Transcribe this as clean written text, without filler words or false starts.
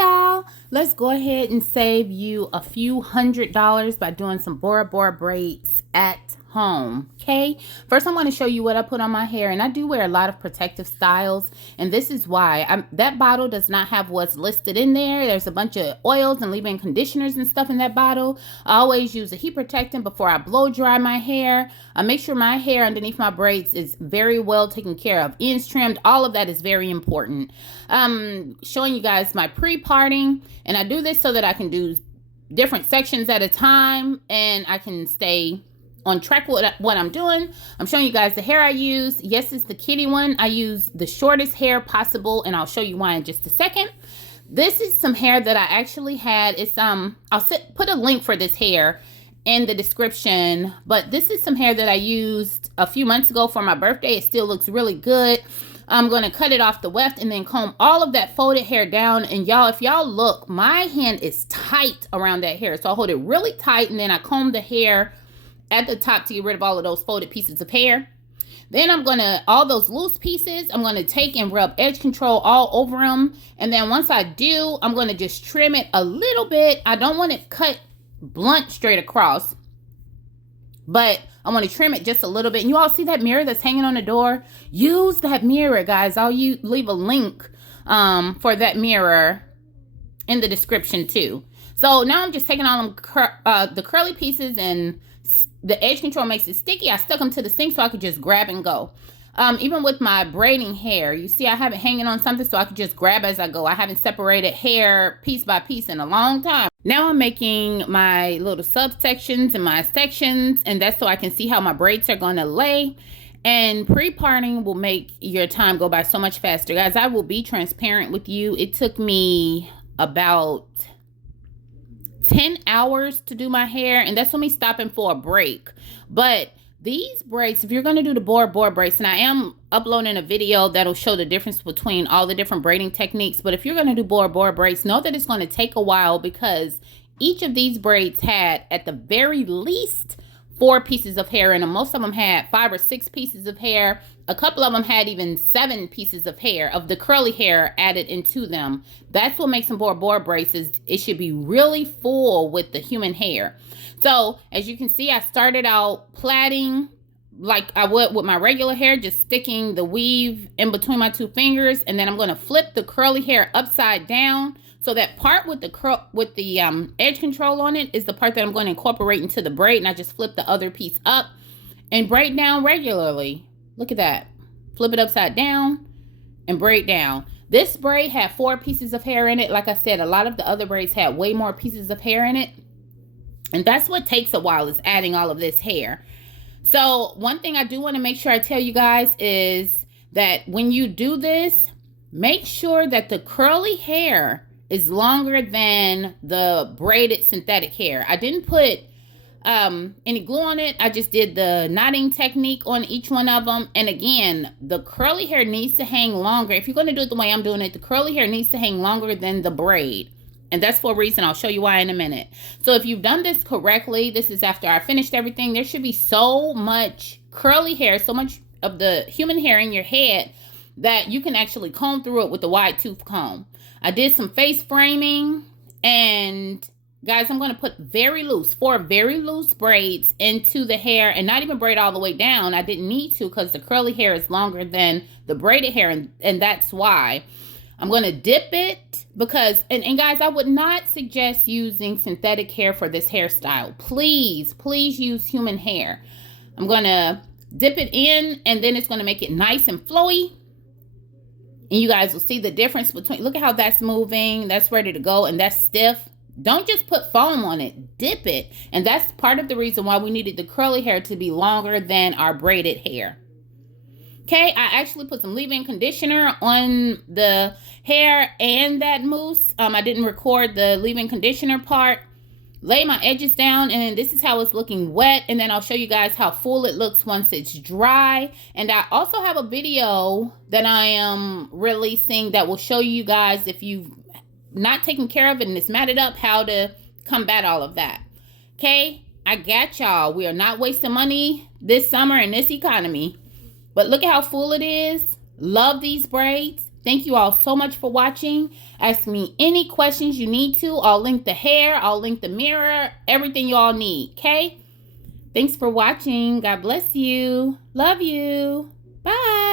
y'all, let's go ahead and save you a few $100s by doing some Bora Bora braids at home. Okay, first I'm going to show you what I put on my hair, and I do wear a lot of protective styles, and this is why. That bottle does not have what's listed in there. There's a bunch of oils and leave-in conditioners and stuff in that bottle. I always use a heat protectant before I blow dry my hair. I make sure my hair underneath my braids is very well taken care of, ends trimmed. All of that is very important. Showing you guys my pre-parting, and I do this so that I can do different sections at a time and I can stay on track with what I'm doing. I'm showing you guys the hair I use. Yes, it's the kitty one. I use the shortest hair possible, and I'll show you why in just a second. This is some hair that I actually had. It's I'll put a link for this hair in the description, but this is some hair that I used a few months ago for my birthday. It still looks really good. I'm going to cut it off the weft and then comb all of that folded hair down. And y'all, if y'all look, my hand is tight around that hair. So I hold it really tight, and then I comb the hair at the top to get rid of all of those folded pieces of hair. Then I'm gonna, all those loose pieces, I'm gonna take and rub edge control all over them. And then once I do, I'm gonna just trim it a little bit. I don't want it cut blunt straight across, but I want to trim it just a little bit. And you all see that mirror that's hanging on the door? Use that mirror, guys. I'll leave a link for that mirror in the description too. So now I'm just taking all the curly pieces, and the edge control makes it sticky. I stuck them to the sink so I could just grab and go. Even with my braiding hair, you see I have it hanging on something so I could just grab as I go. I haven't separated hair piece by piece in a long time. Now I'm making my little subsections and my sections, and that's so I can see how my braids are going to lay. And pre-parting will make your time go by so much faster. Guys, I will be transparent with you. It took me about 10 hours to do my hair, and that's with me stopping for a break. But these braids, if you're going to do the Bora Bora braids, and I am uploading a video that'll show the difference between all the different braiding techniques, but if you're going to do Bora Bora braids, know that it's going to take a while, because each of these braids had at the very least 4 pieces of hair in them. Most of them had 5 or 6 pieces of hair. A couple of them had even 7 pieces of hair, of the curly hair added into them. That's what makes them Bora Bora braids. It should be really full with the human hair. So as you can see, I started out plaiting like I would with my regular hair, just sticking the weave in between my 2 fingers, and then I'm going to flip the curly hair upside down. So that part with the edge control on it is the part that I'm going to incorporate into the braid, and I just flip the other piece up and braid down regularly. Look at that. Flip it upside down and braid down. This braid had 4 pieces of hair in it. Like I said, a lot of the other braids had way more pieces of hair in it. And that's what takes a while, is adding all of this hair. So one thing I do want to make sure I tell you guys is that when you do this, make sure that the curly hair is longer than the braided synthetic hair. I didn't put any glue on it. I just did the knotting technique on each one of them. And again, the curly hair needs to hang longer. If you're going to do it the way I'm doing it, the curly hair needs to hang longer than the braid. And that's for a reason. I'll show you why in a minute. So if you've done this correctly, this is after I finished everything, there should be so much curly hair, so much of the human hair in your head that you can actually comb through it with the wide tooth comb. I did some face framing, and guys, I'm going to put 4 very loose braids into the hair, and not even braid all the way down. I didn't need to, because the curly hair is longer than the braided hair, and that's why. I'm going to dip it, because, and guys, I would not suggest using synthetic hair for this hairstyle. Please, please use human hair. I'm going to dip it in, and then it's going to make it nice and flowy. And you guys will see the difference between, look at how that's moving. That's ready to go, and that's stiff. Don't just put foam on it. Dip it. And that's part of the reason why we needed the curly hair to be longer than our braided hair. Okay, I actually put some leave-in conditioner on the hair and that mousse. I didn't record the leave-in conditioner part. Lay my edges down, and then this is how it's looking wet. And then I'll show you guys how full it looks once it's dry. And I also have a video that I am releasing that will show you guys, if you've not taken care of it and it's matted up, how to combat all of that. Okay, I got y'all. We are not wasting money this summer in this economy. But look at how full it is. Love these braids. Thank you all so much for watching. Ask me any questions you need to. I'll link the hair. I'll link the mirror. Everything you all need. Okay? Thanks for watching. God bless you. Love you. Bye.